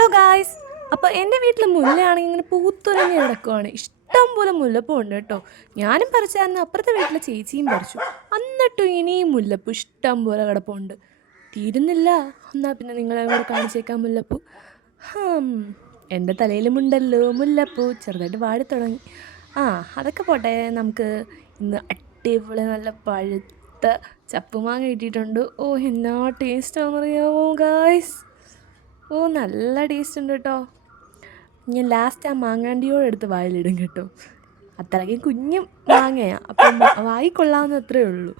Hello guys. അപ്പോൾ എൻ്റെ വീട്ടിൽ മുല്ലയാണെങ്കിൽ ഇങ്ങനെ പൂത്തുലഞ്ഞ് കിടക്കുവാണ്. ഇഷ്ടം പോലെ മുല്ലപ്പൂ ഉണ്ട് കേട്ടോ. ഞാനും പറിച്ചായിരുന്നു, അപ്പുറത്തെ വീട്ടിലെ ചേച്ചിയും പറിച്ചു. എന്നിട്ടും ഇനിയും മുല്ലപ്പൂ ഇഷ്ടം പോലെ കിടപ്പുണ്ട്, തീരുന്നില്ല. എന്നാൽ പിന്നെ നിങ്ങളെ കൂടെ കാണിച്ചേക്കാം മുല്ലപ്പൂ. എൻ്റെ തലയിലുമുണ്ടല്ലോ മുല്ലപ്പൂ, ചെറുതായിട്ട് വാടി തുടങ്ങി. അതൊക്കെ പോട്ടെ, നമുക്ക് ഇന്ന് അടിപൊളി നല്ല പഴുത്ത ചപ്പുമാങ്ങ കിട്ടിയിട്ടുണ്ട്. എന്നാ ടേസ്റ്റാണെന്നറിയാമോ ഗായ്സ്? നല്ല ടേസ്റ്റ് ഉണ്ട് കേട്ടോ. ഞാൻ ലാസ്റ്റ് ആ മാങ്ങാണ്ടിയോടെ എടുത്ത് വായിലിടും കേട്ടോ. അത്രയ്ക്ക് കുഞ്ഞു മാങ്ങയാണ്, അപ്പം വായി കൊള്ളാവുന്ന അത്രയേ ഉള്ളൂ.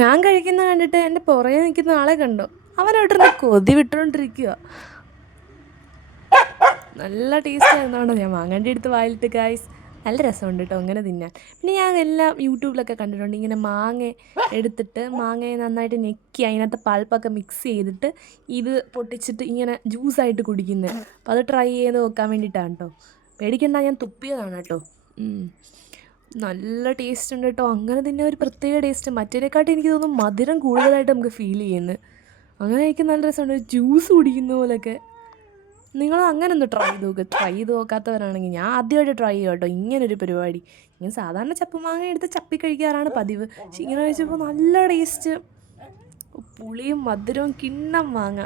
ഞാൻ കഴിക്കുന്ന കണ്ടിട്ട് എൻ്റെ പുറകെ നിൽക്കുന്ന ആളെ കണ്ടോ, അവനോട്ടിരുന്ന് കൊതി വിട്ടുകൊണ്ടിരിക്കുക. നല്ല ടേസ്റ്റ് ആയിരുന്നോണ്ടോ ഞാൻ മാങ്ങാണ്ടി എടുത്ത് വായിലിട്ട് ഗായ്സ്. നല്ല രസമുണ്ട് കേട്ടോ അങ്ങനെ തിന്നാൻ. പിന്നെ ഞാൻ എല്ലാം യൂട്യൂബിലൊക്കെ കണ്ടിട്ടുണ്ട്, ഇങ്ങനെ മാങ്ങ എടുത്തിട്ട് മാങ്ങയെ നന്നായിട്ട് ഞെക്കി അതിനകത്ത് പൾപ്പൊക്കെ മിക്സ് ചെയ്തിട്ട് ഇത് പൊട്ടിച്ചിട്ട് ഇങ്ങനെ ജ്യൂസായിട്ട് കുടിക്കുന്നത്. അപ്പോൾ അത് ട്രൈ ചെയ്ത് നോക്കാൻ വേണ്ടിയിട്ടാണ് കേട്ടോ. പേടിക്കണ്ട, ഞാൻ തുപ്പിയതാണ് കേട്ടോ. നല്ല ടേസ്റ്റ് ഉണ്ട് കേട്ടോ. അങ്ങനെ തന്നെ ഒരു പ്രത്യേക ടേസ്റ്റ്. മറ്റേതിനെക്കാട്ടും എനിക്ക് തോന്നുന്നു മധുരം കൂടുതലായിട്ട് നമുക്ക് ഫീൽ ചെയ്യുന്നത്. അങ്ങനെ എനിക്ക് നല്ല രസമുണ്ട്, ജ്യൂസ് കുടിക്കുന്ന പോലെയൊക്കെ. നിങ്ങൾ അങ്ങനെ ഒന്ന് ട്രൈ ചെയ്ത് നോക്കാത്തവരാണെങ്കിൽ ഞാൻ ആദ്യമായിട്ട് ട്രൈ ചെയ്യാം കേട്ടോ ഇങ്ങനൊരു പരിപാടി. ഞാൻ സാധാരണ ചപ്പുമാങ്ങ എടുത്ത് ചപ്പി കഴിക്കാറാണ് പതിവ്, പക്ഷെ ഇങ്ങനെ കഴിച്ചപ്പോൾ നല്ല ടേസ്റ്റ്. പുളിയും മധുരവും കിണ്ണം മാങ്ങ.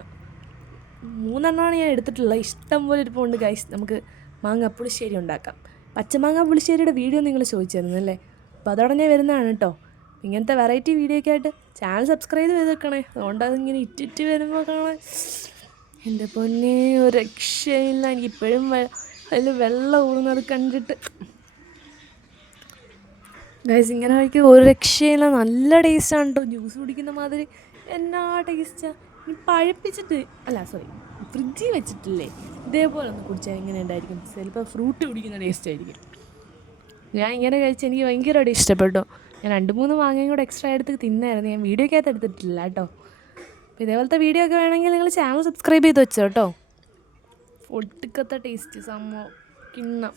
3 എണ്ണമാണ് ഞാൻ എടുത്തിട്ടുള്ളത്. ഇഷ്ടം പോലെ ഇരിപ്പുണ്ട് ഗൈസ്. നമുക്ക് മാങ്ങ പുളിശ്ശേരി ഉണ്ടാക്കാം. പച്ചമാങ്ങ പുളിശ്ശേരിയുടെ വീഡിയോ നിങ്ങൾ ചോദിച്ചായിരുന്നു അല്ലേ? അപ്പോൾ അതോടെ ഞാൻ വരുന്നതാണ് കേട്ടോ. ഇങ്ങനത്തെ വെറൈറ്റി വീഡിയോ ഒക്കെ ആയിട്ട് ചാനൽ സബ്സ്ക്രൈബ് ചെയ്ത് വെക്കണേ. അതുകൊണ്ട് അതിങ്ങനെ ഇറ്റിറ്റ് വരുമ്പോൾ കാണാൻ എൻ്റെ പൊന്നെ ഒരു രക്ഷയില്ല. എനിക്കിപ്പോഴും അതിൽ വെള്ളം ഊറുന്നത് കണ്ടിട്ട് ഗൈസ്. ഇങ്ങനെ കഴിക്കുക ഒരു രക്ഷയില്ല, നല്ല ടേസ്റ്റാണ് കേട്ടോ. ജ്യൂസ് കുടിക്കുന്ന മാതിരി എന്നാ ടേസ്റ്റാണ്. ഇനി പഴുപ്പിച്ചിട്ട് ഫ്രിഡ്ജിൽ വെച്ചിട്ടില്ലേ ഇതേപോലെ ഒന്ന് കുടിച്ചാൽ എങ്ങനെ ഉണ്ടായിരിക്കും? ചിലപ്പോൾ ഫ്രൂട്ട് കുടിക്കുന്ന ടേസ്റ്റ് ആയിരിക്കും. ഞാൻ ഇങ്ങനെ കഴിച്ച് എനിക്ക് ഭയങ്കരമായിട്ട് ഇഷ്ടപ്പെട്ടു. ഞാൻ 2-3 മാങ്ങയും കൂടെ എക്സ്ട്രാ എടുത്ത് തിന്നായിരുന്നു. ഞാൻ വീഡിയോക്കകത്ത് എടുത്തിട്ടില്ല കേട്ടോ. അപ്പോൾ ഇതേപോലത്തെ വീഡിയോ ഒക്കെ വേണമെങ്കിൽ നിങ്ങൾ ചാനൽ സബ്സ്ക്രൈബ് ചെയ്ത് വെച്ചോ കേട്ടോ. ഒട്ടുക്കത്തെ ടേസ്റ്റ് സംഭവം കിണ്ണം.